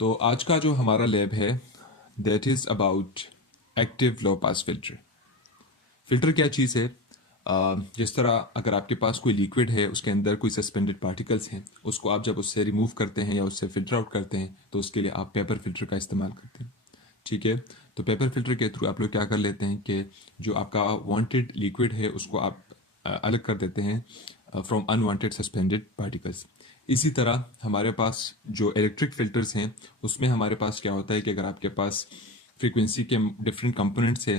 तो आज का जो हमारा लैब है that is about active low pass filter. Filter क्या चीज़ है? जिस तरह अगर आपके पास कोई लिक्विड है, उसके अंदर कोई सस्पेंडेड पार्टिकल्स हैं, उसको आप जब उससे रिमूव करते हैं या उससे फिल्टर आउट करते हैं तो उसके लिए आप पेपर फिल्टर का इस्तेमाल करते हैं। ठीक है, तो पेपर फिल्टर के थ्रू आप लोग क्या कर लेते हैं कि जो आपका वांटेड लिक्विड है उसको आप अलग कर देते हैं फ्रॉम अनवांटेड सस्पेंडेड पार्टिकल्स। इसी तरह हमारे पास जो इलेक्ट्रिक फिल्टर्स हैं उसमें हमारे पास क्या होता है कि अगर आपके पास फ्रीक्वेंसी के डिफरेंट कंपोनेंट्स है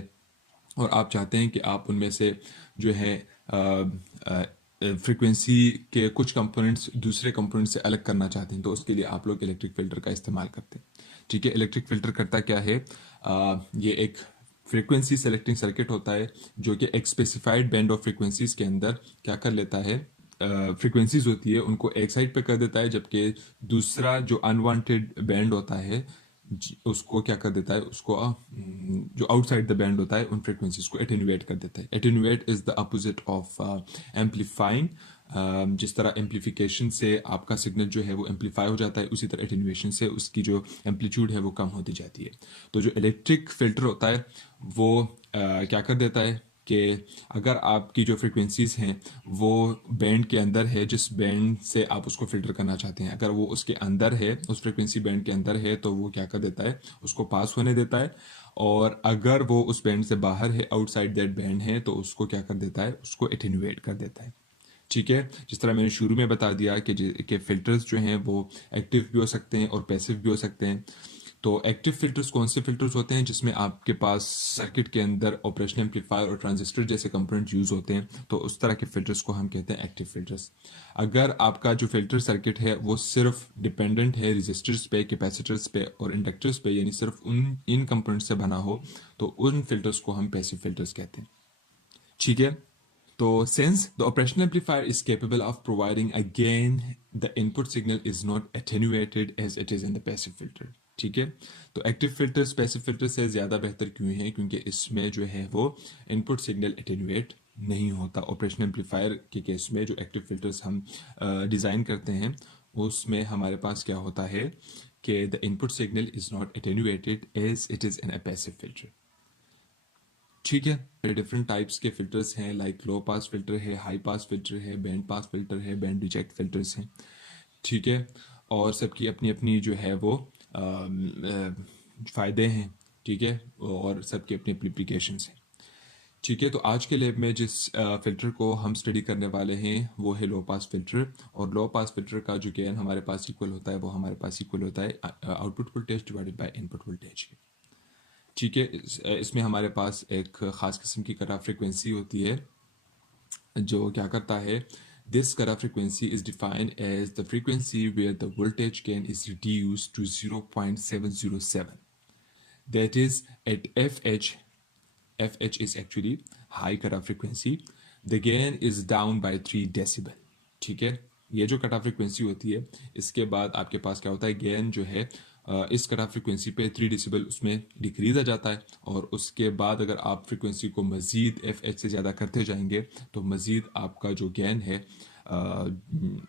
और आप चाहते हैं कि आप उनमें से जो है फ्रीक्वेंसी के कुछ कंपोनेंट्स दूसरे कंपोनेंट से अलग करना चाहते हैं तो उसके लिए आप लोग इलेक्ट्रिक फिल्टर का इस्तेमाल करते हैं। ठीक है, इलेक्ट्रिक फिल्टर करता क्या है? ये एक फ्रीक्वेंसी सेलेक्टिंग सर्किट होता है जो कि एक स्पेसिफाइड बैंड ऑफ फ्रीक्वेंसीज के अंदर क्या कर लेता है, फ्रीक्वेंसीज होती है उनको एक साइड पे कर देता है, जबकि दूसरा जो अनवांटेड बैंड होता है उसको क्या कर देता है, उसको जो आउटसाइड द बैंड होता है उन फ्रीक्वेंसीज को एटेन्यूएट कर देता है। Attenuate is the opposite of amplifying. जिस तरह एम्पलीफिकेशन से आपका सिग्नल जो है वो एम्पलीफाई हो जाता है, उसी तरह एटेन्यूएशन से उसकी जो एम्पलीट्यूड है वो कम होती जाती है। तो जो इलेक्ट्रिक फिल्टर होता है वो क्या कर देता है कि अगर आपकी जो फ्रीक्वेंसीज हैं वो बैंड के अंदर है, जिस बैंड से आप उसको फिल्टर करना चाहते हैं, अगर वो उसके अंदर है, उस फ्रीक्वेंसी बैंड के अंदर है, तो वो क्या कर देता है, उसको पास होने देता है। और अगर वो उस बैंड से बाहर है, आउटसाइड दैट बैंड है, तो उसको क्या कर देता है, उसको एटेन्यूएट कर देता है। ठीक है, जिस तरह मैंने शुरू में बता दिया कि फिल्टर्स जो हैं वो एक्टिव भी हो सकते हैं और पैसिव भी हो सकते हैं। तो एक्टिव फिल्टर्स कौन से फिल्टर्स होते हैं? जिसमें आपके पास सर्किट के अंदर ऑपरेशन एम्पलीफायर और ट्रांजिस्टर जैसे कंपोनेंट यूज होते हैं, तो उस तरह के फिल्टर्स को हम कहते हैं एक्टिव फिल्टर्स। अगर आपका जो फिल्टर सर्किट है वो सिर्फ डिपेंडेंट है रेजिस्टर्स पे, कैपेसिटर्स पे और इंडक्टर्स पे, यानी सिर्फ उन इन कंपोनेंट से बना हो, तो उन फिल्टर्स को हम पैसिव फिल्टर्स कहते हैं। ठीक है, तो since the operational amplifier is capable of providing a gain, the input signal is not attenuated as it is in the passive filter। ठीक है, तो एक्टिव फिल्टर्स पैसिव फिल्टर से ज़्यादा बेहतर क्यों है? क्योंकि इसमें जो है वो इनपुट सिग्नल एटेन्यूएट नहीं होता। ऑपरेशन एम्पलीफायर के केस में जो एक्टिव फिल्टर्स हम डिज़ाइन करते हैं उसमें हमारे पास क्या होता है कि the input signal is not attenuated as it is in a passive filter. ठीक है, डिफरेंट टाइप्स के फिल्टर्स हैं, लाइक लो पास फिल्टर है, हाई पास फिल्टर है, बैंड पास फिल्टर है, बैंड रिजेक्ट फिल्टर्स हैं। ठीक है, और सबकी अपनी अपनी जो है वो फ़ायदे हैं। ठीक है, और सबकी अपनी एप्लीकेशंस हैं। ठीक है, तो आज के लैब में जिस फिल्टर को हम स्टडी करने वाले हैं वो है लो पास फिल्टर। और लो पास फिल्टर का जो गेन हमारे पास इक्वल होता है वो हमारे पास इक्वल होता है output voltage divided by input voltage के। ठीक है, इसमें हमारे पास एक ख़ास किस्म की कट ऑफ फ्रिक्वेंसी होती है जो क्या करता है, this cut off frequency is defined as the frequency where the voltage gain is reduced to 0.707, that is at FH is actually high cutoff frequency, the gain is down by 3 decibel। ठीक है, ये जो cut off frequency होती है इसके बाद आपके पास क्या होता है, गेन जो है इस कट ऑफ फ्रिक्वेंसी पे 3 डेसिबल उसमें डिक्रीज आ जाता है। और उसके बाद अगर आप फ्रिक्वेंसी को मज़ीद FH से ज़्यादा करते जाएंगे तो मज़ीद आपका जो गेन है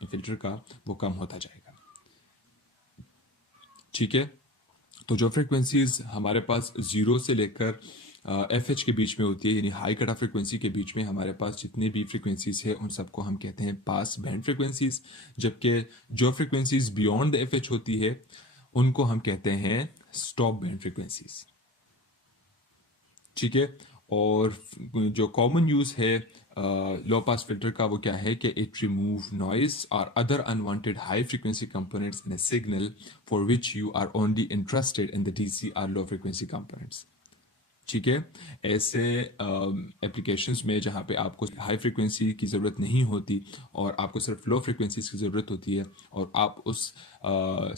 फिल्टर का वो कम होता जाएगा। ठीक है, तो जो फ्रिक्वेंसीज हमारे पास 0 से लेकर FH के बीच में होती है, यानी हाई कट ऑफ फ्रिक्वेंसी के बीच में हमारे पास जितनी भी फ्रिक्वेंसीज है उन सबको हम कहते हैं पास बैंड फ्रिक्वेंसीज। जबकि जो फ्रिक्वेंसीज बियॉन्ड द FH होती है उनको हम कहते हैं स्टॉप बैंड फ्रिक्वेंसीज। ठीक है, और जो कॉमन यूज है लो पास फिल्टर का वो क्या है कि इट रिमूव नॉइस और other unwanted high frequency components in a signal for which you are only interested in the DC or low frequency components. ठीक है, ऐसे एप्लीकेशंस में जहाँ पे आपको हाई फ्रीक्वेंसी की ज़रूरत नहीं होती और आपको सिर्फ लो फ्रीक्वेंसीज की ज़रूरत होती है, और आप उस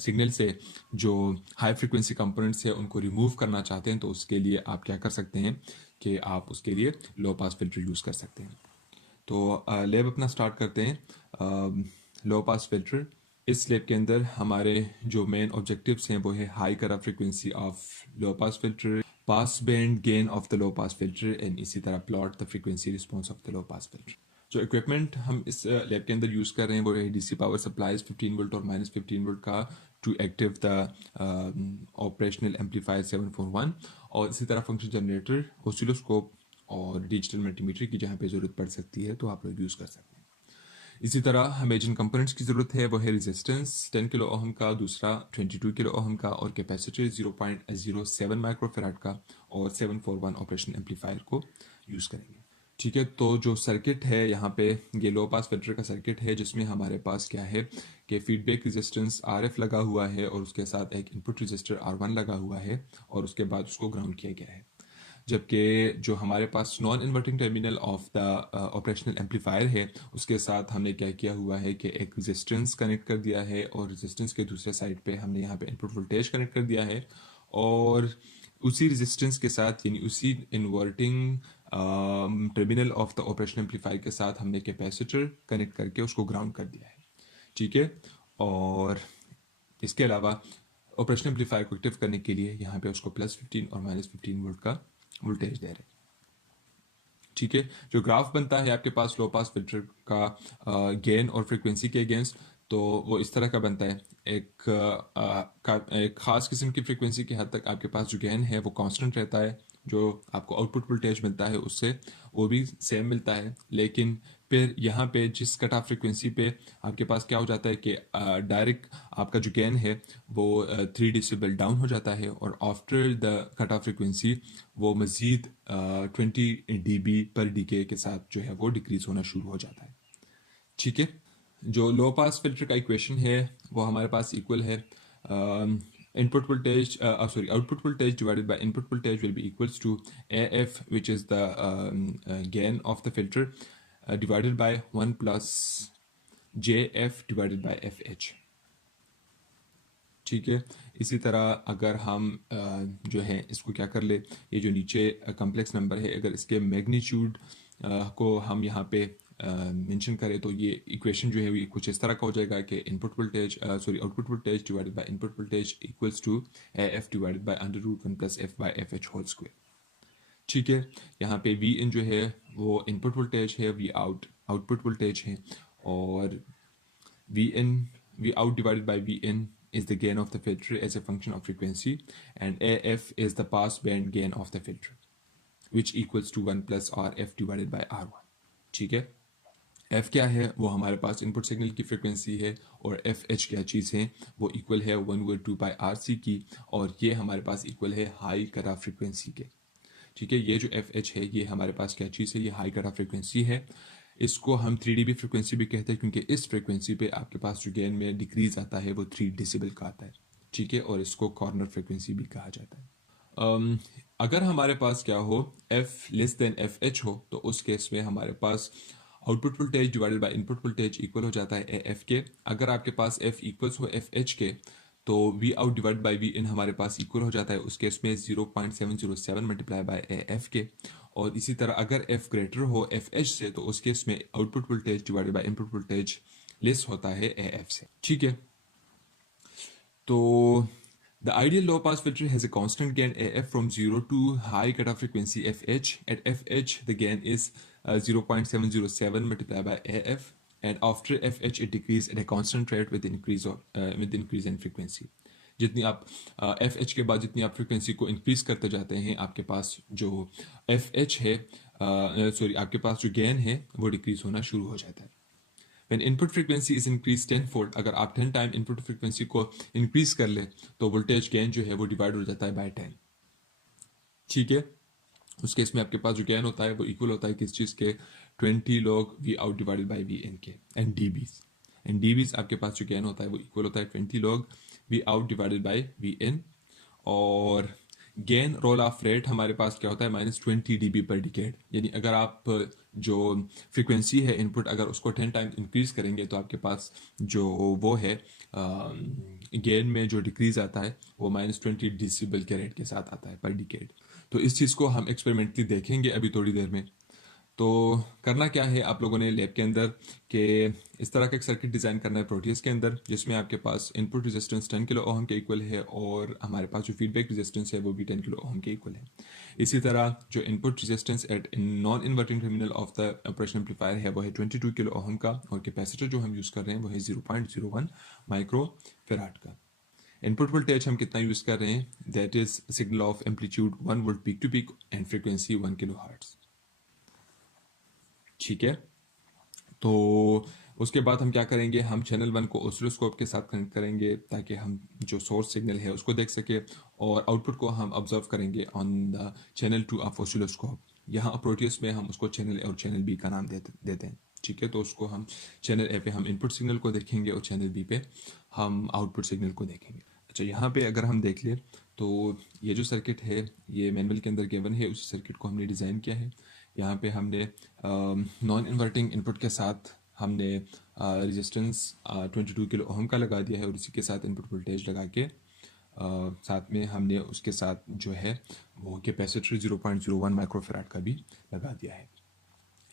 सिग्नल से जो हाई फ्रीक्वेंसी कंपोनेंट्स है उनको रिमूव करना चाहते हैं, तो उसके लिए आप क्या कर सकते हैं कि आप उसके लिए लो पास फिल्टर यूज़ कर सकते हैं। तो लैब अपना स्टार्ट करते हैं। लो पास फिल्टर, इस लैब के अंदर हमारे जो मेन ऑब्जेक्टिव्स हैं वो है high cut off frequency of low pass filter, pass band gain of the low pass filter, and इसी तरह plot the frequency response of the low pass filter. जो इक्विपमेंट हम इस लैब के अंदर यूज़ कर रहे हैं वो है DC पावर सप्लाईज 15 वोल्ट और -15 वोल्ट का to active the operational amplifier 741, और इसी तरह फंक्शन जनरेटर, ऑसिलोस्कोप और डिजिटल मल्टीमीटर की जहाँ पे ज़रूरत पड़ सकती है तो आप लोग यूज़ कर सकते हैं। इसी तरह हमें जिन कंपोनेंट्स की ज़रूरत है वो है रेजिस्टेंस 10 किलो ओहम का, दूसरा 22 किलो ओहम का, और कैपेसिटर 0.07 माइक्रोफेराड का, और 741 ऑपरेशन एम्पलीफायर को यूज़ करेंगे। ठीक है, तो जो सर्किट है यहाँ पे ये लो पास फिल्टर का सर्किट है, जिसमें हमारे पास क्या है कि फीडबैक रेजिस्टेंस RF लगा हुआ है और उसके साथ एक इनपुट रेजिस्टर R1 लगा हुआ है, और उसके बाद उसको ग्राउंड किया गया है। जबकि जो हमारे पास non inverting terminal of the operational amplifier है, उसके साथ हमने क्या किया हुआ है कि एक रेजिस्टेंस कनेक्ट कर दिया है, और रेजिस्टेंस के दूसरे साइड पे हमने यहाँ पे इनपुट वोल्टेज कनेक्ट कर दिया है, और उसी रेजिस्टेंस के साथ यानी उसी inverting terminal of the operational amplifier के साथ हमने कैपेसिटर कनेक्ट करके उसको ग्राउंड कर दिया है। ठीक है, और इसके अलावा ऑपरेशन एम्पलीफायर को एक्टिव करने के लिए यहाँ पे उसको +15 और -15 वोल्ट का वोल्टेज दे रहे हैं। ठीक है, जो ग्राफ बनता है आपके पास लो पास फिल्टर का गेन और फ्रीक्वेंसी के अगेंस्ट, तो वो इस तरह का बनता है। एक खास किस्म की फ्रीक्वेंसी की हद तक आपके पास जो गेन है वो कांस्टेंट रहता है, जो आपको आउटपुट वोल्टेज मिलता है उससे वो भी सेम मिलता है। लेकिन फिर यहाँ पे जिस कट ऑफ फ्रिक्वेंसी पे आपके पास क्या हो जाता है कि डायरेक्ट आपका जो गेन है वो 3 डेसिबल डाउन हो जाता है, और after the cut off frequency वो मज़ीद 20 dB पर डीके के साथ जो है वो डिक्रीज होना शुरू हो जाता है। ठीक है, जो लो पास फिल्टर का इक्वेशन है वो हमारे पास इक्वल है input voltage sorry output voltage divided by input voltage will be equals to AF, which is the gain of the filter, divided by 1 plus JF divided by FH। ठीक है, इसी तरह अगर हम जो है इसको क्या कर ले, ये जो नीचे कम्प्लेक्स नंबर है अगर इसके मैग्नीट्यूड को हम यहाँ पे मेंशन करें तो ये इक्वेशन जो है वो कुछ इस तरह का हो जाएगा कि input voltage output voltage divided by input voltage equals to AF divided by √1 plus F by FH whole square. ठीक है, यहाँ पे वी इन जो है वो इनपुट वोल्टेज है, वी आउट आउटपुट वोल्टेज है, और V out divided by Vin is the gain of the filter as a function of frequency, and AF is the pass band gain of the filter, which equals to 1 plus RF divided by R1। ठीक है, F क्या है वो हमारे पास input signal की frequency है, और FH क्या चीज़ है वो इक्वल है 1/2 by RC की, और ये हमारे पास इक्वल है हाई कट ऑफ फ्रिक्वेंसी के। ठीक है, ये जो FH है ये हमारे पास क्या चीज़ है, ये हाई कट ऑफ फ्रिक्वेंसी है। इसको हम 3 dB फ्रिक्वेंसी भी कहते हैं, क्योंकि इस फ्रिक्वेंसी पे आपके पास जो गेन में डिक्रीज आता है वो 3 डेसिबल का आता है। ठीक है, और इसको कॉर्नर फ्रिक्वेंसी भी कहा जाता है। अगर हमारे पास क्या हो F लेस देन FH हो, तो उस केस में हमारे पास output voltage divided by input voltage equal हो जाता है AF के। अगर आपके पास F इक्वल्स हो FH के, तो V out divide by V in हमारे पास इक्वल हो जाता है उस केस में 0.707 मल्टीप्लाई बाय AF के। और इसी तरह अगर F ग्रेटर हो FH से, तो उस केस में output voltage divided by input voltage less होता है AF से। ठीक है, तो the ideal low pass filter has a constant gain AF from 0 to high cutoff frequency FH. At FH the gain is 0.707 multiplied by AF, and after FH it decreases at a constant rate with increase in frequency। जितनी आप FH के बाद जितनी आप frequency को increase करते जाते हैं, आपके पास जो FH है आपके पास जो गेन है वो डिक्रीज होना शुरू हो जाता है। When input frequency is increased tenfold, अगर आप 10 टाइम इनपुट फ्रिक्वेंसी को इंक्रीज कर ले तो वोल्टेज गेन जो है वो डिवाइड हो जाता है बाय 10। ठीक है, उस केस में आपके पास जो गेन होता है वो इक्वल होता है किस चीज़ के, 20 log V out divided by V in के, एंड डीबीज आपके पास जो गेन होता है वो इक्वल होता है 20 log V out divided by V in। और गेन रोल ऑफ रेट हमारे पास क्या होता है -20 dB पर डिकेड, यानी अगर आप जो फ्रिक्वेंसी है इनपुट अगर उसको 10 टाइम इंक्रीज करेंगे तो आपके पास जो वो है गेन में जो डिक्रीज आता है वो -20 डेसिबल के रेट के साथ आता है पर डिकेड। तो इस चीज़ को हम एक्सपेरिमेंटली देखेंगे अभी थोड़ी देर में। तो करना क्या है आप लोगों ने लैब के अंदर कि इस तरह का एक सर्किट डिज़ाइन करना है प्रोटियस के अंदर, जिसमें आपके पास इनपुट रेजिस्टेंस 10 किलो ओहम के इक्वल है, और हमारे पास जो फीडबैक रेजिस्टेंस है वो भी 10 किलो ओहम के इक्वल है। इसी तरह जो input resistance at non inverting terminal of the operation amplifier है वो है 22 किलो ओहम का, और कैपेसिटर जो हम यूज़ कर रहे हैं वो है 0.01 माइक्रो फेराड का। इनपुट वोल्टेज हम कितना यूज कर रहे हैं, that is signal of amplitude 1 volt peak to peak and frequency 1 kilo hertz. ठीक है, तो उसके बाद हम क्या करेंगे, हम चैनल 1 को ऑसिलोस्कोप के साथ कनेक्ट करेंगे ताकि हम जो सोर्स सिग्नल है उसको देख सके, और आउटपुट को हम ऑब्जर्व करेंगे on the channel 2 of oscilloscope. यहाँ प्रोटियस में हम उसको चैनल ए और चैनल बी का नाम देते हैं। ठीक है, तो उसको हम चैनल ए पे हम इनपुट सिग्नल को देखेंगे और चैनल बी पे हम आउटपुट सिग्नल को देखेंगे। अच्छा, यहाँ पे अगर हम देख लें तो ये जो सर्किट है ये मैनुअल के अंदर गिवन है, उसी सर्किट को हमने डिज़ाइन किया है। यहाँ पे हमने नॉन इन्वर्टिंग इनपुट के साथ हमने रेजिस्टेंस 22 किलो ओम का लगा दिया है, और इसी के साथ इनपुट वोल्टेज लगा के साथ में हमने उसके साथ जो है वो कैपेसिटर 0.01 माइक्रोफैराड का भी लगा दिया है।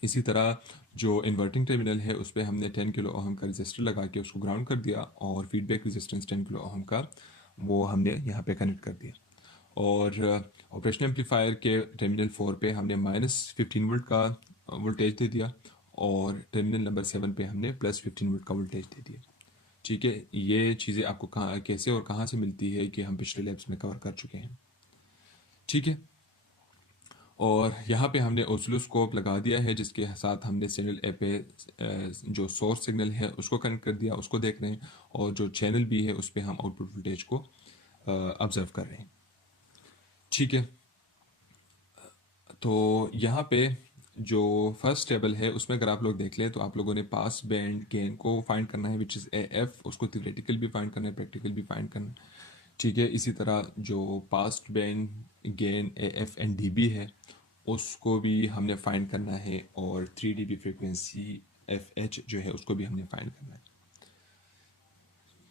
इसी तरह जो इन्वर्टिंग टर्मिनल है उस पर हमने 10 किलो ओम का रेजिस्टर लगा के उसको ग्राउंड कर दिया, और फीडबैक रेजिस्टेंस 10 किलो ओम का वो हमने यहाँ पे कनेक्ट कर दिया। और ऑपरेशन एम्पलीफायर के टर्मिनल 4 पे हमने -15 वोल्ट का वोल्टेज दे दिया, और टर्मिनल नंबर 7 पे हमने +15 वोल्ट का वोल्टेज दे दिया। ठीक है, ये चीज़ें आपको कहाँ कैसे और कहाँ से मिलती है कि हम पिछले लैब्स में कवर कर चुके हैं। ठीक है, और यहाँ पे हमने ऑसिलोस्कोप लगा दिया है जिसके साथ हमने चैनल ए पे जो सोर्स सिग्नल है उसको कनेक्ट कर दिया, उसको देख रहे हैं, और जो चैनल बी है उस पर हम आउटपुट वोल्टेज को ऑब्जर्व कर रहे हैं। ठीक है, तो यहाँ पे जो फर्स्ट टेबल है उसमें अगर आप लोग देख लें तो आप लोगों ने पास बैंड गेन को फाइंड करना है, विच इज़ ए एफ, उसको थ्योरेटिकल भी फाइंड करना है, प्रैक्टिकल भी फाइंड करना है। ठीक है, इसी तरह जो passed band gain A F and D B है उसको भी हमने फाइंड करना है, और 3 dB फ्रिक्वेंसी एफ एच जो है उसको भी हमने फाइंड करना है।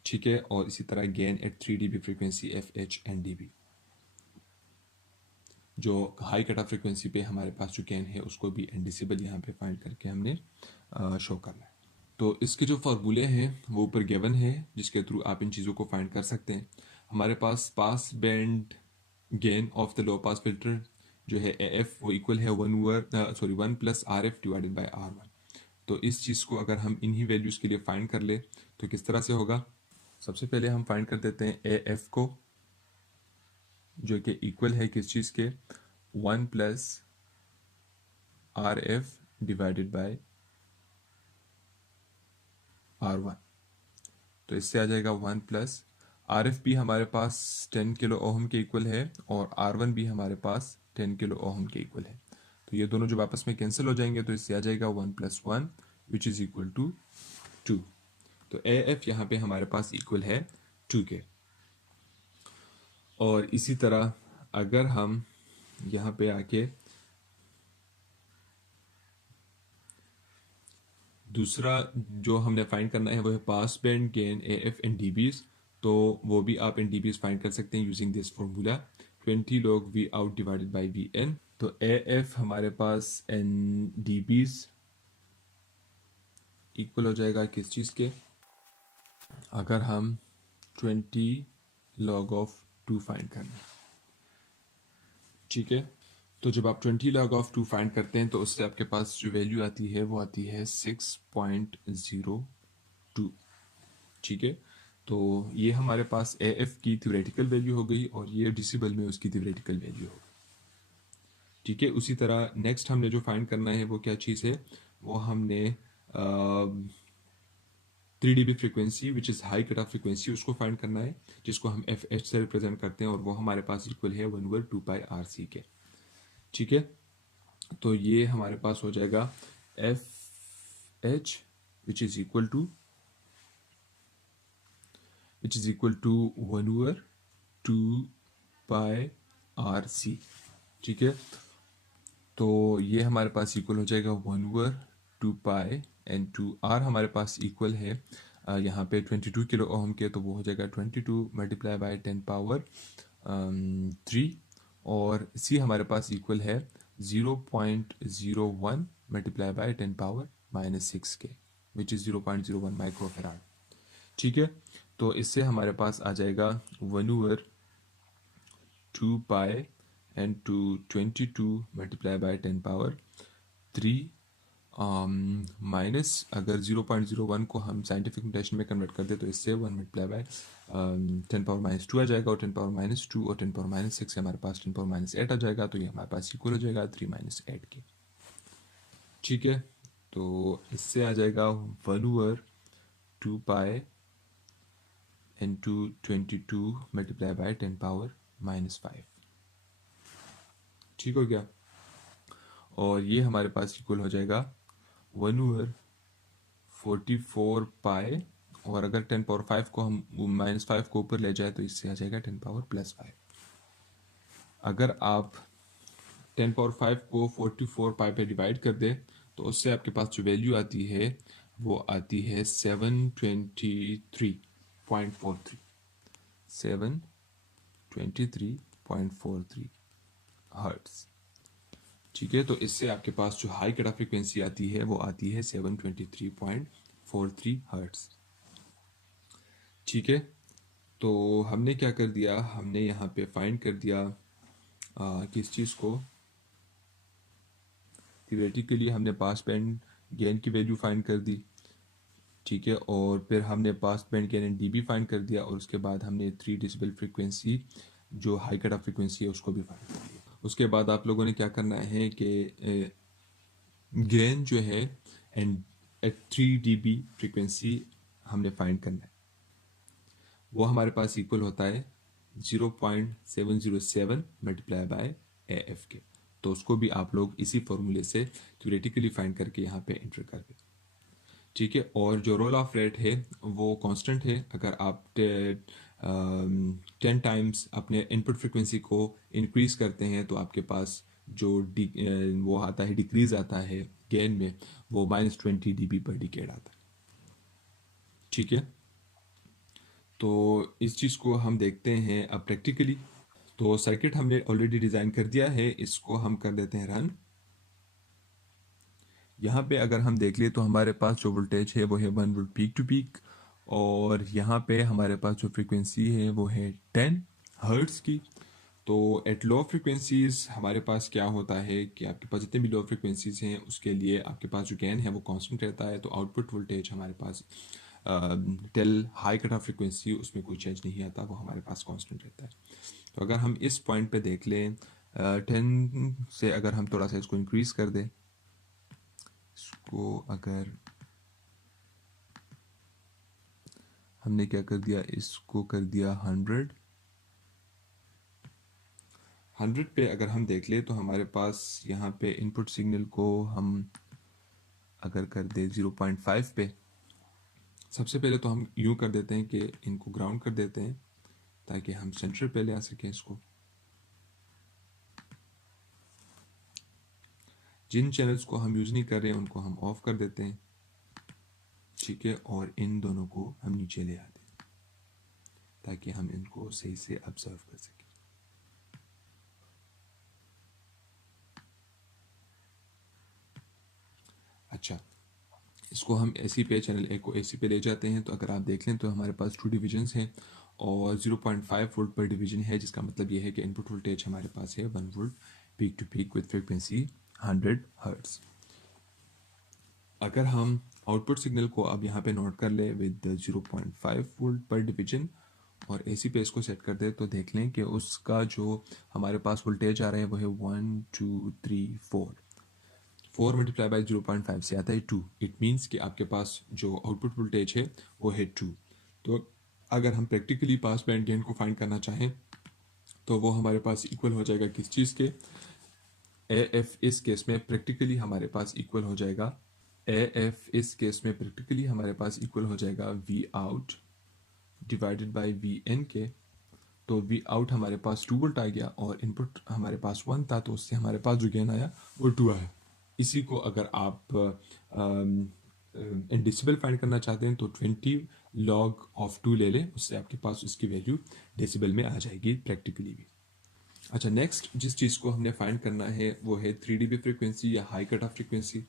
ठीक है, और इसी तरह gain at 3 dB frequency F H and D B. जो हाई कट ऑफ फ्रिक्वेंसी पे हमारे पास जो गेन है उसको भी एंडिसिबल यहाँ पे फाइंड करके हमने शो करना है। तो इसके जो फार्मूले हैं वो ऊपर गिवन है जिसके थ्रू आप इन चीज़ों को फाइंड कर सकते हैं। हमारे पास pass band gain of the low pass filter जो है ए एफ वो इक्वल है 1 plus R F divided by R one. तो इस चीज़ को अगर हम इन्हीं वैल्यूज़ के लिए फाइंड कर ले तो किस तरह से होगा, सबसे पहले हम फाइंड कर देते हैं ए एफ को, जो कि इक्वल है किस चीज़ के, 1 plus R F divided by R one. तो इससे आ जाएगा 1 प्लस आर एफ भी हमारे पास 10 किलो ओहम के इक्वल है, और आर वन भी हमारे पास 10 किलो ओहम के इक्वल है। तो ये दोनों जब आपस में कैंसिल हो जाएंगे तो इससे आ जाएगा 1 प्लस 1 विच इज़ इक्वल टू 2। तो ए एफ यहाँ पे हमारे पास इक्वल है 2 के। और इसी तरह अगर हम यहाँ पे आके दूसरा जो हमने फाइंड करना है वो है pass band gain A F in D Bs. तो वो भी आप एन डी बीज फाइंड कर सकते हैं using this formula 20 log V out divided by V in. तो ए एफ हमारे पास एन डी बीज इक्वल हो जाएगा किस चीज़ के, अगर हम 20 log ऑफ 2 फाइंड करना है। ठीक है, तो जब आप 20 log ऑफ 2 फाइंड करते हैं तो उससे आपके पास जो वैल्यू आती है वो आती है 6.02। ठीक है, तो ये हमारे पास ए एफ की थ्योरेटिकल वैल्यू हो गई, और ये डिसिबल में उसकी थ्योरेटिकल वैल्यू हो गई। ठीक है, उसी तरह नेक्स्ट हमने जो फाइंड करना है वो क्या चीज़ है, वो हमने 3 dB frequency which is high cut off frequency उसको फाइंड करना है, जिसको हम एफ एच से रिप्रेजेंट करते हैं, और वो हमारे पास इक्वल है 1/2πRC के। ठीक है, तो ये हमारे पास हो जाएगा F H which is equal to 1/2πRC। ठीक है, तो ये हमारे पास इक्वल हो जाएगा 1/2π, एंड 2R हमारे पास इक्वल है यहाँ पे 22 किलो ओम के, तो वो हो जाएगा 22 मल्टीप्लाई बाय 10 पावर 3, और C हमारे पास इक्वल है 0.01 मल्टीप्लाई बाय 10 पावर -6 के, विच इज़ 0.01 माइक्रोफेराड। ठीक है, तो इससे हमारे पास आ जाएगा 1/2π and two 22 multiply by 10 power 3 minus अगर 0.01 को हम साइंटिफिक नोटेशन में कन्वर्ट कर दे तो इससे 1 मल्टीप्लाई बाय 10⁻⁻² आ जाएगा, और 10⁻², और 10⁻6 से हमारे पास 10⁻8 आ जाएगा, तो ये हमारे पास इक्वल हो जाएगा 3 - 8 के। ठीक है, तो इससे आ जाएगा 1/2 into 22 मल्टीप्लाई बाय 10⁻⁻5। ठीक हो गया, और ये हमारे पास इक्वल हो जाएगा 1/44 और अगर 10⁻5 को हम -5 को ऊपर ले जाए तो इससे आ जाएगा 10⁻+5। अगर आप 10⁻5 को 44 पे डिवाइड कर दे तो उससे आपके पास जो वैल्यू आती है वो आती है 723.43 723.43 हर्ट्स। ठीक है, तो इससे आपके पास जो हाई कट ऑफ फ्रिक्वेंसी आती है वो आती है 723.43 हर्ट्स। ठीक है, तो हमने क्या कर दिया, हमने यहाँ पे फाइंड कर दिया किस चीज़ को, थियोरेटिकली हमने पास बैंड गेन की वैल्यू फाइंड कर दी। ठीक है, और फिर हमने पास band gain and dB find कर दिया, और उसके बाद हमने 3 डेसिबल फ्रिक्वेंसी जो हाई कट ऑफ फ्रिक्वेंसी है उसको भी फाइंड कर दिया। उसके बाद आप लोगों ने क्या करना है कि गेन जो है एंड एट 3 dB फ्रिक्वेंसी हमने फाइंड करना है, वो हमारे पास इक्वल होता है 0.707 मल्टीप्लाई बाय AF के। तो उसको भी आप लोग इसी फॉर्मूले से थ्योरेटिकली फाइंड करके यहाँ पे एंटर कर दें। ठीक है, और जो रोल ऑफ रेट है वो कांस्टेंट है। अगर आप 10 टाइम्स अपने इनपुट फ्रिक्वेंसी को इंक्रीज करते हैं तो आपके पास जो वो आता है, डिक्रीज आता है गेन में, वो -20 dB पर डिकेड आता है। ठीक है, तो इस चीज़ को हम देखते हैं अब प्रैक्टिकली। तो सर्किट हमने ऑलरेडी डिज़ाइन कर दिया है, इसको हम कर देते हैं रन। यहाँ पे अगर हम देख ले तो हमारे पास जो वोल्टेज है वो है 1 वोल्ट पीक टू पीक, और यहाँ पे हमारे पास जो फ्रीक्वेंसी है वो है 10 हर्ट्स की। तो एट लो फ्रीक्वेंसीज हमारे पास क्या होता है कि आपके पास जितने भी लो फ्रीक्वेंसीज हैं उसके लिए आपके पास जो गेन है वो कांस्टेंट रहता है, तो आउटपुट वोल्टेज हमारे पास टेल हाई कट ऑफ फ्रीक्वेंसी उसमें कोई चेंज नहीं आता, वो हमारे पास कांस्टेंट रहता है। तो अगर हम इस पॉइंट पे देख लें 10 से अगर हम थोड़ा सा इसको इंक्रीज कर दें, इसको अगर हमने क्या कर दिया, इसको कर दिया 100 पे अगर हम देख ले तो हमारे पास यहाँ पे इनपुट सिग्नल को हम अगर कर दे 0.5 पे, सबसे पहले तो हम यूँ कर देते हैं कि इनको ग्राउंड कर देते हैं ताकि हम सेंटर पे ले आ सकें इसको। जिन चैनल्स को हम यूज़ नहीं कर रहे हैं उनको हम ऑफ कर देते हैं। ठीक है, और इन दोनों को हम नीचे ले आते हैं ताकि हम इनको सही से ऑब्जर्व कर सकें। अच्छा, इसको हम एसी पे, चैनल ए को एसी पे ले जाते हैं। तो अगर आप देख लें तो हमारे पास 2 डिविजन्स हैं और 0.5 वोल्ट पर डिवीजन है, जिसका मतलब ये है कि इनपुट वोल्टेज हमारे पास है 1 volt peak to peak with frequency 100 hertz. अगर हम आउटपुट सिग्नल को अब यहाँ पे नोट कर ले विद 0.5 वोल्ट पर डिवीजन और एसी पे इसको सेट कर दे, तो देख लें कि उसका जो हमारे पास वोल्टेज आ रहा है वो है 1 2 3 4। 4 मल्टीप्लाई बाई 0.5 से आता है 2। इट मीन्स कि आपके पास जो आउटपुट वोल्टेज है वो है 2। तो अगर हम प्रैक्टिकली पास बैंड गेन को फाइंड करना चाहें तो वो हमारे पास इक्वल हो जाएगा किस चीज़ के, AF इस केस में प्रैक्टिकली हमारे पास इक्वल हो जाएगा, AF इस केस में प्रैक्टिकली हमारे पास इक्वल हो जाएगा V out divided by VN के। तो V आउट हमारे पास 2 वोल्ट आ गया और इनपुट हमारे पास 1 था, तो उससे हमारे पास जो गेन आया वो 2 आया। इसी को अगर आप डेसिबल फाइंड करना चाहते हैं तो 20 लॉग ऑफ 2 ले लें, उससे आपके पास उसकी वैल्यू डेसिबल में आ जाएगी प्रैक्टिकली भी। अच्छा, नेक्स्ट जिस चीज़ को हमने फाइंड करना है वो है 3 dB फ्रिक्वेंसी या हाई कट ऑफ फ्रिक्वेंसी।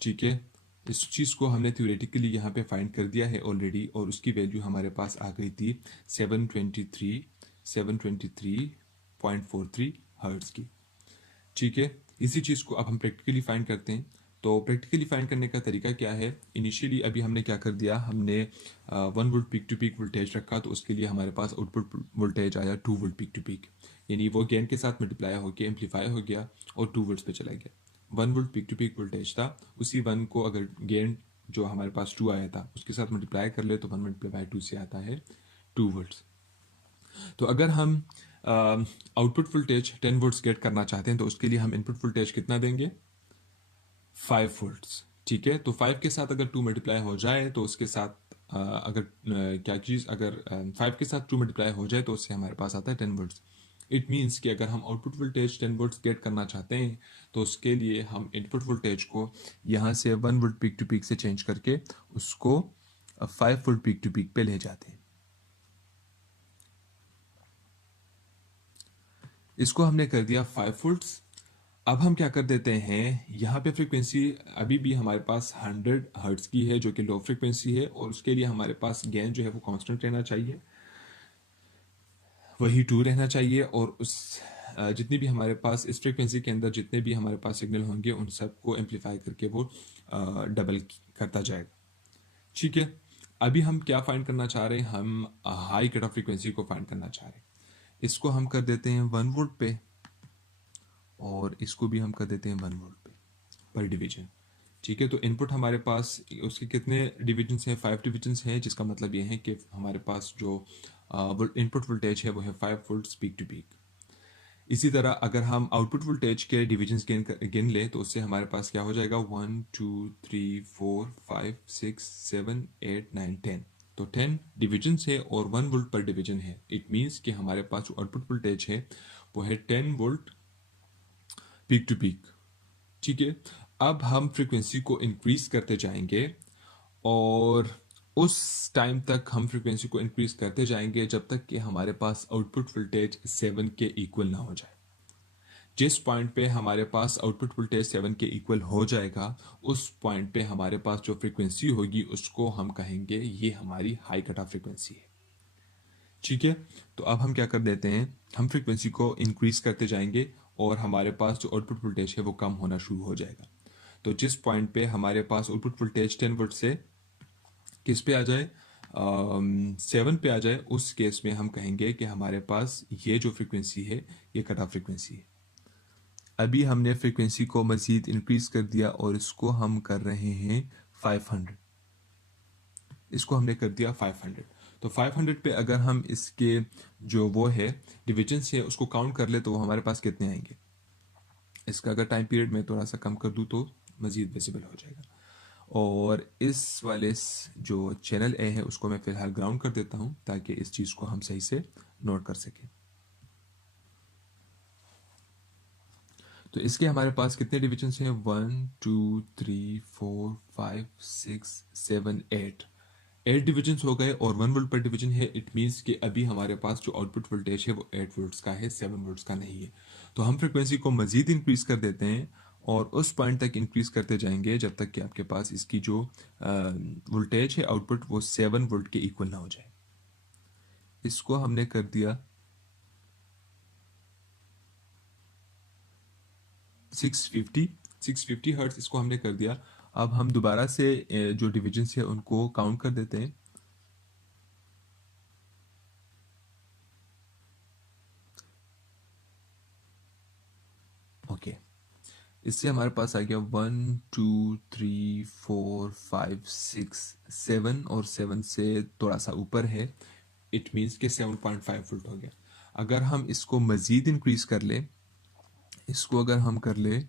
ठीक है, इस चीज़ को हमने थ्योरेटिकली यहाँ पे फाइंड कर दिया है ऑलरेडी, और उसकी वैल्यू हमारे पास आ गई थी 723.43 हर्ट्स की। ठीक है, इसी चीज़ को अब हम प्रैक्टिकली फाइंड करते हैं। तो प्रैक्टिकली फाइंड करने का तरीका क्या है? इनिशियली अभी हमने क्या कर दिया, हमने 1 volt peak to peak voltage रखा, तो उसके लिए हमारे पास आउटपुट वोल्टेज आया 2 वोल्ट पीक टू पीक, यानी वो गेन के साथ मल्टीप्लाई होकर एम्पलीफाई हो गया और 2 वोल्ट्स पे चला गया। 1 volt peak to peak voltage था, उसी 1 को अगर गेन जो हमारे पास 2 आया था उसके साथ मल्टीप्लाई कर ले तो 1 मल्टीप्लाई 2 से आता है 2 वोल्ट्स। तो अगर हम आउटपुट वोल्टेज 10 वोल्ट्स गेट करना चाहते हैं तो उसके लिए हम इनपुट वोल्टेज कितना देंगे? 5 वोल्ट्स। ठीक है, तो 5 के साथ अगर 2 मल्टीप्लाई हो जाए तो उसके साथ अगर क्या चीज़ अगर 5 के साथ 2 मल्टीप्लाई हो जाए तो उससे हमारे पास आता है 10 वोल्ट्स। इट मीन्स कि अगर हम आउटपुट वोल्टेज 10 वोल्ट्स गेट करना चाहते हैं तो उसके लिए हम इनपुट वोल्टेज को यहाँ से 1 वोल्ट पीक टू पीक से चेंज करके उसको 5 वोल्ट पीक टू पीक पे ले जाते हैं। इसको हमने कर दिया 5 वोल्ट्स। अब हम क्या कर देते हैं, यहाँ पे फ्रीक्वेंसी अभी भी हमारे पास 100 हर्ट्ज की है जो कि लो फ्रीक्वेंसी है, और उसके लिए हमारे पास गेन जो है वो कांस्टेंट रहना चाहिए, वही 2 रहना चाहिए, और उस जितनी भी हमारे पास इस फ्रीक्वेंसी के अंदर जितने भी हमारे पास सिग्नल होंगे उन सबको एम्पलीफाई करके वो डबल करता जाएगा। ठीक है, अभी हम क्या फाइंड करना चाह रहे हैं, हम हाई कट ऑफ फ्रीक्वेंसी को फाइंड करना चाह रहे हैं। इसको हम कर देते हैं 1 वोल्ट पे, और इसको भी हम कर देते हैं 1 वोल्ट पे पर डिवीजन। ठीक है, तो इनपुट हमारे पास उसके कितने डिविजन्स हैं? 5 डिविजन्स हैं, जिसका मतलब ये है कि हमारे पास जो इनपुट वोल्टेज है वो है 5 वोल्ट्स पीक टू पीक। इसी तरह अगर हम आउटपुट वोल्टेज के डिविजन्स गिन लें तो उससे हमारे पास क्या हो जाएगा? 1 2 3 4 5 6 7 8 9 10। तो 10 डिविजन्स है और 1 वोल्ट पर डिवीजन है। इट मीन्स कि हमारे पास जो आउटपुट वोल्टेज है वो है 10 वोल्ट पीक टू पीक। ठीक है, अब हम फ्रीक्वेंसी को इंक्रीज करते जाएंगे, और उस टाइम तक हम फ्रीक्वेंसी को इंक्रीज करते जाएंगे जब तक कि हमारे पास आउटपुट वोल्टेज 7 के इक्वल ना हो जाए। जिस पॉइंट पे हमारे पास आउटपुट वोल्टेज 7 के इक्वल हो जाएगा, उस पॉइंट पे हमारे पास जो फ्रीक्वेंसी होगी उसको हम कहेंगे ये हमारी हाई कट ऑफ फ्रीक्वेंसी है। ठीक है, तो अब हम क्या कर देते हैं, हम फ्रीक्वेंसी को इंक्रीज करते जाएंगे और हमारे पास जो आउटपुट वोल्टेज है वो कम होना शुरू हो जाएगा। तो जिस पॉइंट पे हमारे पास आउटपुट वोल्टेज 10 वोल्ट से किस पे आ जाए, 7 पे आ जाए, उस केस में हम कहेंगे कि हमारे पास ये जो फ्रीक्वेंसी है ये कट ऑफ फ्रीक्वेंसी है। अभी हमने फ्रीक्वेंसी को मज़ीद इंक्रीज कर दिया और इसको हम कर रहे हैं 500। इसको हमने कर दिया 500। तो 500 पे अगर हम इसके जो वो है डिविजन्स है उसको काउंट कर ले तो वो हमारे पास कितने आएंगे? इसका अगर टाइम पीरियड में थोड़ा सा कम कर दूँ तो मज़ीद विजिबल हो जाएगा। और इस वाले जो चैनल ए है उसको मैं फ़िलहाल ग्राउंड कर देता हूँ ताकि इस चीज़ को हम सही से नोट कर सकें। तो इसके हमारे पास कितने डिविजन्स हैं? 1 2 3 4 5 6 7 8। 8 डिविजन्स हो गए और 1 वोल्ट पर डिवीजन है। इट मीन्स कि अभी हमारे पास जो आउटपुट वोल्टेज है वो 8 वोल्ट्स का है, 7 वोल्ट्स का नहीं है। तो हम फ्रिक्वेंसी को मज़ीद इंक्रीज कर देते हैं और उस पॉइंट तक इंक्रीज करते जाएंगे जब तक कि आपके पास इसकी जो वोल्टेज है आउटपुट वो 7 वोल्ट के इक्वल ना हो जाए। इसको हमने कर दिया 650 हर्ट्ज, इसको हमने कर दिया। अब हम दोबारा से जो डिविजन्स है उनको काउंट कर देते हैं। ओके, इससे हमारे पास आ गया 1 2 3 4 5 6 7 और 7 से थोड़ा सा ऊपर है। इट मीन्स के 7.5 वोल्ट हो गया। अगर हम इसको मज़ीद इंक्रीज कर ले, इसको अगर हम कर ले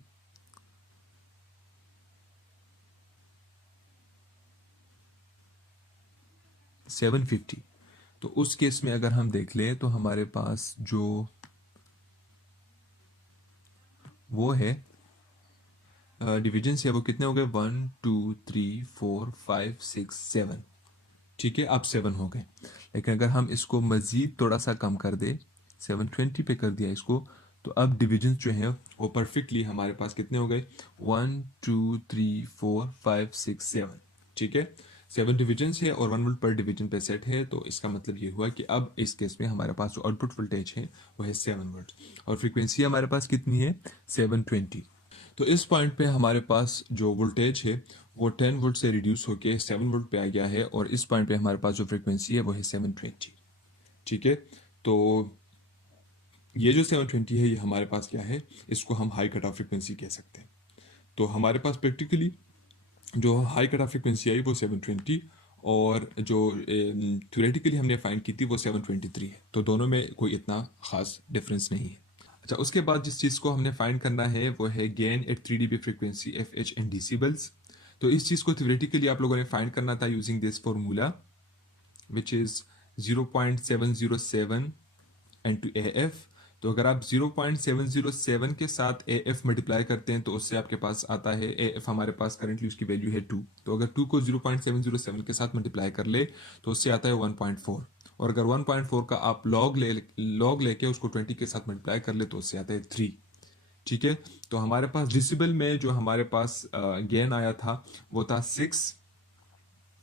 750, तो उस केस में अगर हम देख ले तो हमारे पास जो वो है डिविजन्स है वो कितने हो गए? 1 2 3 4 5 6 7। ठीक है, अब 7 हो गए। लेकिन अगर हम इसको मज़ीद थोड़ा सा कम कर दे, 720 पे कर दिया इसको, तो अब डिविजन्स जो हैं वो परफेक्टली हमारे पास कितने हो गए? 1 2 3 4 5 6 7। ठीक है, 7 डिविजन्स है और 1 वोल्ट पर डिवीजन पे सेट है। तो इसका मतलब ये हुआ कि अब इस केस में हमारे पास जो आउटपुट वोल्टेज है वो है 7 वोल्ट और फ्रीक्वेंसी हमारे पास कितनी है? 720। तो इस पॉइंट पे हमारे पास जो वोल्टेज है वो 10 वोल्ट से रिड्यूस होके 7 वोल्ट पे आ गया है, और इस पॉइंट पे हमारे पास जो फ्रीक्वेंसी है वो है 720। ठीक है, तो ये जो 720 है ये हमारे पास क्या है, इसको हम हाई कट ऑफ फ्रीक्वेंसी कह सकते हैं। तो हमारे पास प्रैक्टिकली जो हाई कट ऑफ फ्रीक्वेंसी आई वो 720, और जो थ्योरेटिकली हमने फाइंड की थी वो 723 है। तो दोनों में कोई इतना खास डिफरेंस नहीं है। अच्छा, उसके बाद जिस चीज़ को हमने फाइंड करना है वो है gain at 3 dB frequency F H in decibels. तो इस चीज़ को थ्योरेटिकली आप लोगों ने फाइंड करना था using this formula which is 0.707 to A F. तो अगर आप 0.707 के साथ ए एफ मल्टीप्लाई करते हैं तो उससे आपके पास आता है ए एफ, हमारे पास करंटली उसकी वैल्यू है 2। तो अगर 2 को 0.707 के साथ मल्टीप्लाई कर ले तो उससे आता है 1.4, और अगर 1.4 का आप लॉग लेके उसको 20 के साथ मल्टीप्लाई कर ले तो उससे आता है 3। ठीक है, तो हमारे पास डिसिबल में जो हमारे पास गेन आया था वो था 6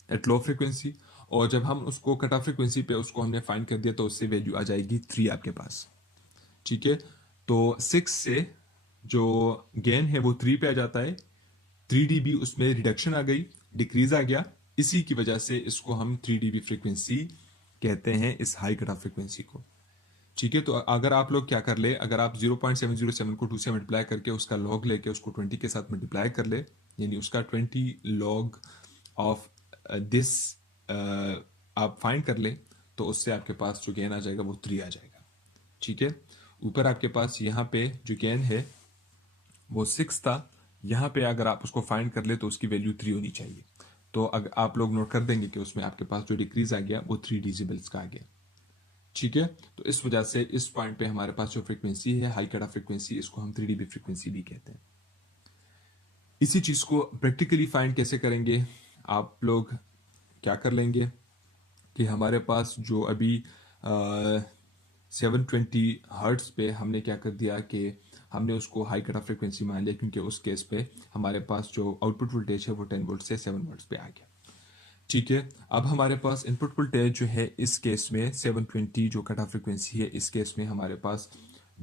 एट लो फ्रीक्वेंसी, और जब हम उसको कट ऑफ फ्रीक्वेंसी पे उसको हमने फाइंड कर दिया तो उससे वैल्यू आ जाएगी 3 आपके पास। ठीक है, तो 6 से जो गेन है वो 3 पे आ जाता है, 3 dB उसमें रिडक्शन आ गई, डिक्रीज आ गया, इसी की वजह से इसको हम 3 dB फ्रीक्वेंसी कहते हैं, इस हाई कट ऑफ फ्रीक्वेंसी को। ठीक है, तो अगर आप लोग क्या कर ले, अगर आप 0.707 को 2 से मल्टीप्लाई करके उसका लॉग लेके उसको 20 के साथ मल्टीप्लाई कर ले, यानी उसका 20 लॉग ऑफ दिस आप फाइंड कर ले, तो उससे आपके पास जो गेन आ जाएगा वो 3 आ जाएगा। ठीक है, ऊपर आपके पास यहाँ पे जो गेन है वो 6 था, यहाँ पे अगर आप उसको फाइंड कर ले तो उसकी वैल्यू 3 होनी चाहिए। तो अगर आप लोग नोट कर देंगे कि उसमें आपके पास जो डिक्रीज आ गया वो 3 डेसिबल्स का आ गया। ठीक है, तो इस वजह से इस पॉइंट पे हमारे पास जो फ्रीक्वेंसी है हाई कट ऑफ फ्रीक्वेंसी, इसको हम 3 dB फ्रीक्वेंसी भी कहते हैं। इसी चीज को प्रैक्टिकली फाइंड कैसे करेंगे, आप लोग क्या कर लेंगे कि हमारे पास जो अभी 720 हर्ट्स पे हमने क्या कर दिया कि हमने उसको हाई कट ऑफ फ्रीक्वेंसी मान लिया, क्योंकि उस केस पे हमारे पास जो आउटपुट वोल्टेज है वो 10 वोल्ट से 7 वोल्ट पे आ गया। ठीक है, अब हमारे पास इनपुट वोल्टेज जो है इस केस में 720 जो कट ऑफ फ्रीक्वेंसी है, इस केस में हमारे पास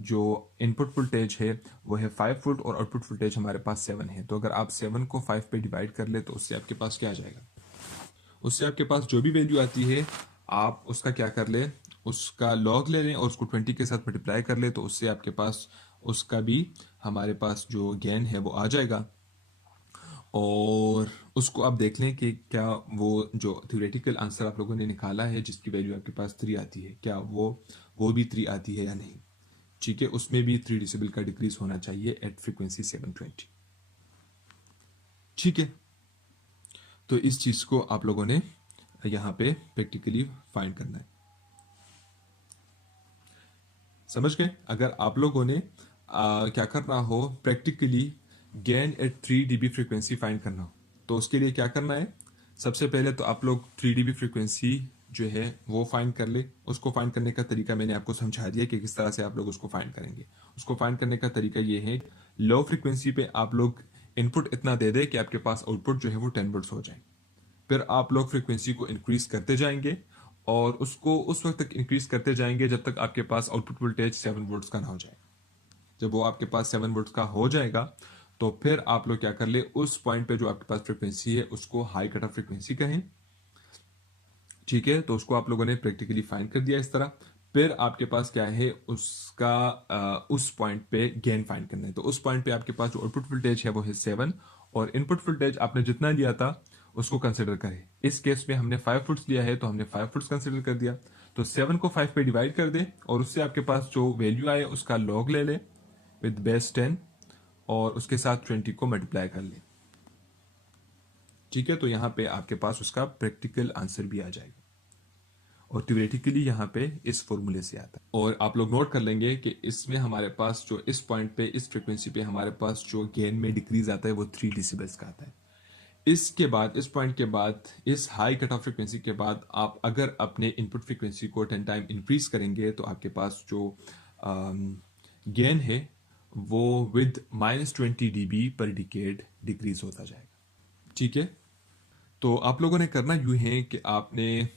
जो इनपुट वोल्टेज है वो है 5 वोल्ट, और आउटपुट वोल्टेज हमारे पास 7 है। तो अगर आप 7 को 5 पे डिवाइड कर ले तो उससे आपके पास क्या आ जाएगा, उससे आपके पास जो भी वैल्यू आती है आप उसका क्या कर ले, उसका लॉग ले लें और उसको 20 के साथ मल्टीप्लाई कर ले, तो उससे आपके पास उसका भी हमारे पास जो गेन है वो आ जाएगा। और उसको आप देख लें कि क्या वो जो थ्योरेटिकल आंसर आप लोगों ने निकाला है जिसकी वैल्यू आपके पास 3 आती है, क्या वो भी 3 आती है या नहीं। ठीक है, उसमें भी 3 डेसिबल का डिक्रीज होना चाहिए एट फ्रीक्वेंसी 720। ठीक है, तो इस चीज को आप लोगों ने यहाँ पे प्रैक्टिकली फाइंड करना है। समझ गए, अगर आप लोगों ने क्या करना हो, practically gain at 3 dB frequency find करना हो, तो उसके लिए क्या करना है, सबसे पहले तो आप लोग 3 dB फ्रीक्वेंसी जो है वो फाइंड कर ले। उसको फाइंड करने का तरीका मैंने आपको समझा दिया कि किस तरह से आप लोग उसको फाइंड करेंगे। उसको फाइंड करने का तरीका ये है, लो फ्रीक्वेंसी पे आप लोग इनपुट इतना दे दे कि आपके पास आउटपुट जो है वो 10 वोल्ट्स हो जाए, फिर आप लोग फ्रीक्वेंसी को इंक्रीज करते जाएंगे और उसको उस वक्त तक इंक्रीज करते जाएंगे जब तक आपके पास आउटपुट वोल्टेज 7 वोल्ट्स का ना हो जाए। जब वो आपके पास 7 वोल्ट्स का हो जाएगा तो फिर आप लोग क्या कर ले, उस पॉइंट पे जो आपके पास फ्रीक्वेंसी है उसको हाई कट ऑफ फ्रीक्वेंसी कहें। ठीक है, तो उसको आप लोगों ने प्रैक्टिकली फाइंड कर दिया इस तरह। फिर आपके पास क्या है, उसका उस पॉइंट पे गेन फाइंड करना है। तो उस पॉइंट पे आपके पास जो आउटपुट वोल्टेज है वो है 7, और इनपुट वोल्टेज आपने जितना लिया था उसको कंसिडर करें। इस केस में हमने 5 फुट्स लिया है तो हमने 5 फुट्स कंसिडर कर दिया। तो 7 को 5 पे डिवाइड कर दे और उससे आपके पास जो वैल्यू आए उसका लॉग ले ले विद बेस 10 और उसके साथ 20 को मल्टीप्लाई कर ले। ठीक है, तो यहां पे आपके पास उसका प्रैक्टिकल आंसर भी आ जाएगा, और थ्योरेटिकली यहाँ पे इस फॉर्मूले से आता है। और आप लोग नोट कर लेंगे कि इसमें हमारे पास जो इस पॉइंट पे इस फ्रीक्वेंसी पे हमारे पास जो गेन में डिक्रीज आता है वो 3 डेसिबल्स का आता है। इसके बाद इस पॉइंट के बाद इस हाई कट ऑफ फ्रीक्वेंसी के बाद आप अगर अपने इनपुट फ्रीक्वेंसी को 10 टाइम इंक्रीज करेंगे तो आपके पास जो गेन है वो विद -20 dB पर डिकेड डिक्रीज होता जाएगा। ठीक है, तो आप लोगों ने करना यूं है कि आपने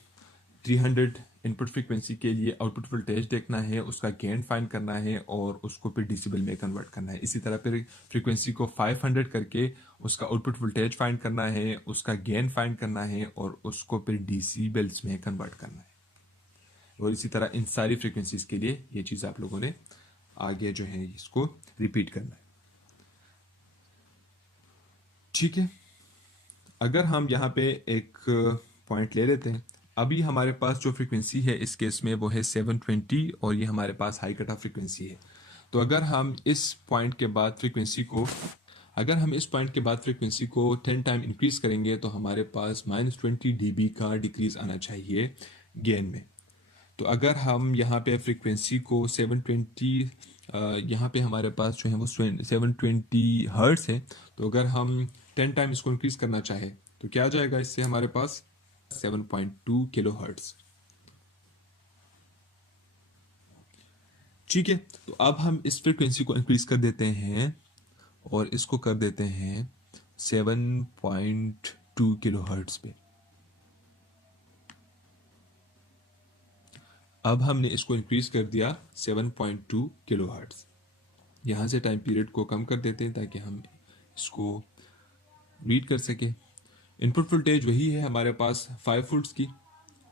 300 इनपुट फ्रीक्वेंसी के लिए आउटपुट वोल्टेज देखना है, उसका गेन फाइंड करना है और उसको फिर डेसिबल में कन्वर्ट करना है। इसी तरह फिर फ्रीक्वेंसी को 500 करके उसका आउटपुट वोल्टेज फाइंड करना है, उसका गेन फाइंड करना है और उसको फिर डेसिबल्स में कन्वर्ट करना है। और इसी तरह इन सारी फ्रीक्वेंसीज के लिए ये चीज़ आप लोगों ने आगे जो है इसको रिपीट करना है। ठीक है, अगर हम यहाँ पे एक पॉइंट ले लेते हैं, अभी हमारे पास जो फ्रीक्वेंसी है इस केस में वो है 720 और ये हमारे पास हाई कट ऑफ फ्रीक्वेंसी है। तो अगर हम इस पॉइंट के बाद फ्रीक्वेंसी को 10 टाइम इंक्रीज करेंगे तो हमारे पास -20 dB का डिक्रीज आना चाहिए गेन में। तो अगर हम यहाँ पे फ्रीक्वेंसी को 720 यहाँ पे हमारे पास जो है वो 720 हर्ट्स है, तो अगर हम 10 टाइम इसको इंक्रीज करना चाहे तो क्या आ जाएगा इससे हमारे पास 7.2 किलो हर्ट्स। ठीक है, तो अब हम इस फ्रीक्वेंसी को इंक्रीज कर देते हैं और इसको कर देते हैं 7.2 किलो हर्ट्स पे। अब हमने इसको इंक्रीज कर दिया 7.2 किलो हर्ट्स। यहाँ से टाइम पीरियड को कम कर देते हैं ताकि हम इसको रीड कर सके। इनपुट वोल्टेज वही है हमारे पास 5 वोल्ट्स की,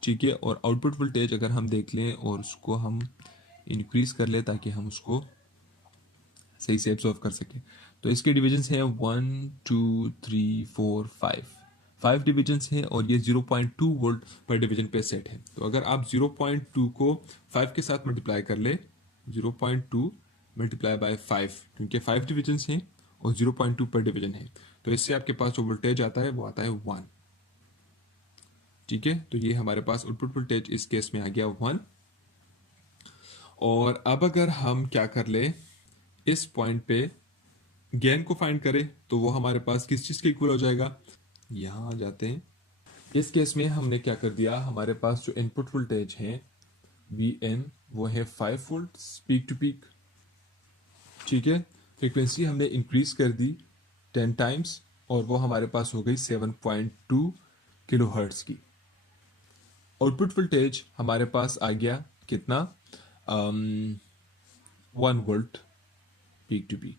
ठीक है, और आउटपुट वोल्टेज अगर हम देख लें और उसको हम इंक्रीज कर ले ताकि हम उसको सही से एब्जॉर्व कर सकें। तो इसके डिविजन्स हैं 1 2 3 4 5 डिविजन्स हैं और ये 0.2 वोल्ट पर डिवीजन पे सेट है। तो अगर आप 0.2 को 5 के साथ मल्टीप्लाई कर ले, 0.2 मल्टीप्लाई बाय 5, क्योंकि 5 डिविजन्स हैं और 0.2 पर डिवीजन है, तो इससे आपके पास जो वोल्टेज आता है वो आता है 1। ठीक है, तो ये हमारे पास आउटपुट वोल्टेज इस केस में आ गया 1। और अब अगर हम क्या कर ले, इस पॉइंट पे गेन को फाइंड करें तो वो हमारे पास किस चीज़ के इक्वल हो जाएगा। यहाँ आ जाते हैं, इस केस में हमने क्या कर दिया, हमारे पास जो इनपुट वोल्टेज है Vn वो है 5 वोल्ट पीक टू पीक। ठीक है, फ्रीक्वेंसी हमने इंक्रीज कर दी 10 टाइम्स और वो हमारे पास हो गई 7.2 किलो हर्ट्स की। आउटपुट वोल्टेज हमारे पास आ गया कितना, 1 वोल्ट पीक टू पीक।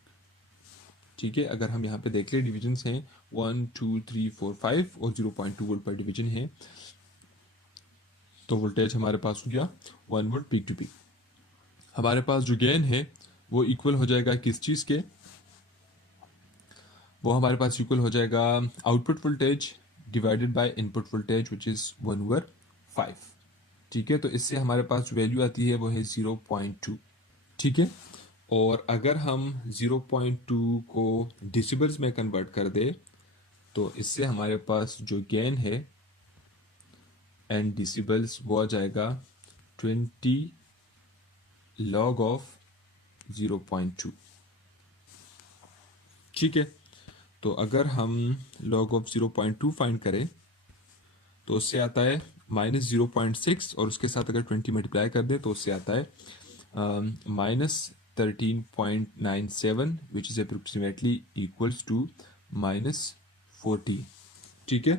ठीक है, अगर हम यहाँ पे देख ले डिविजन्स हैं 1 2 3 4 5 और 0.2 वोल्ट पर डिवीजन है, तो वोल्टेज हमारे पास हो गया 1 वोल्ट पीक टू पीक। हमारे पास जो गेन है वो इक्वल हो जाएगा किस चीज़ के, वो हमारे पास इक्वल हो जाएगा output voltage divided by input voltage which is 1/5। ठीक है, तो इससे हमारे पास जो वैल्यू आती है वो है 0.2। ठीक है, और अगर हम 0.2 को डेसिबल्स में कन्वर्ट कर दे तो इससे हमारे पास जो गेन है एंड डेसिबल्स वो आ जाएगा 20 log ऑफ 0.2। ठीक है, तो अगर हम log ऑफ 0.2 फाइंड करें तो उससे आता है -0.6 और उसके साथ अगर 20 मल्टीप्लाई कर दे तो उससे आता है -13.97 which is approximately equals to -40। ठीक है,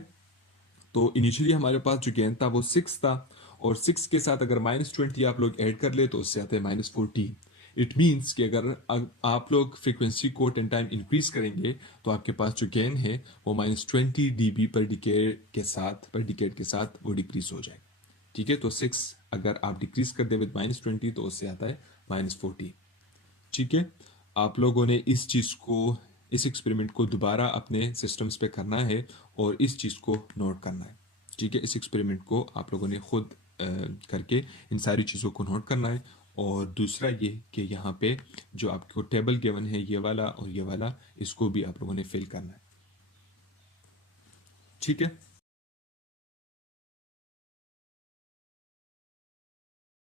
तो इनिशियली हमारे पास जो गेन था वो 6 था और 6 के साथ अगर -20 आप लोग ऐड कर ले तो उससे आता है -14। इट मीन्स कि अगर आप लोग फ्रीक्वेंसी को 10 टाइम इंक्रीज करेंगे तो आपके पास जो गेन है वो -20 dB पर डिकेड के साथ वो डिक्रीज हो जाए। ठीक है, तो 6 अगर आप डिक्रीज कर दे विद -20 तो उससे आता है -40। ठीक है, आप लोगों ने इस चीज़ को, इस एक्सपेरिमेंट को दोबारा अपने सिस्टम्स पे करना है और इस चीज़ को नोट करना है। ठीक है, इस एक्सपेरिमेंट को आप लोगों ने खुद करके इन सारी चीज़ों को नोट करना है। और दूसरा ये कि यहाँ पे जो आपको टेबल गिवन है ये वाला और ये वाला, इसको भी आप लोगों ने फिल करना है। ठीक है।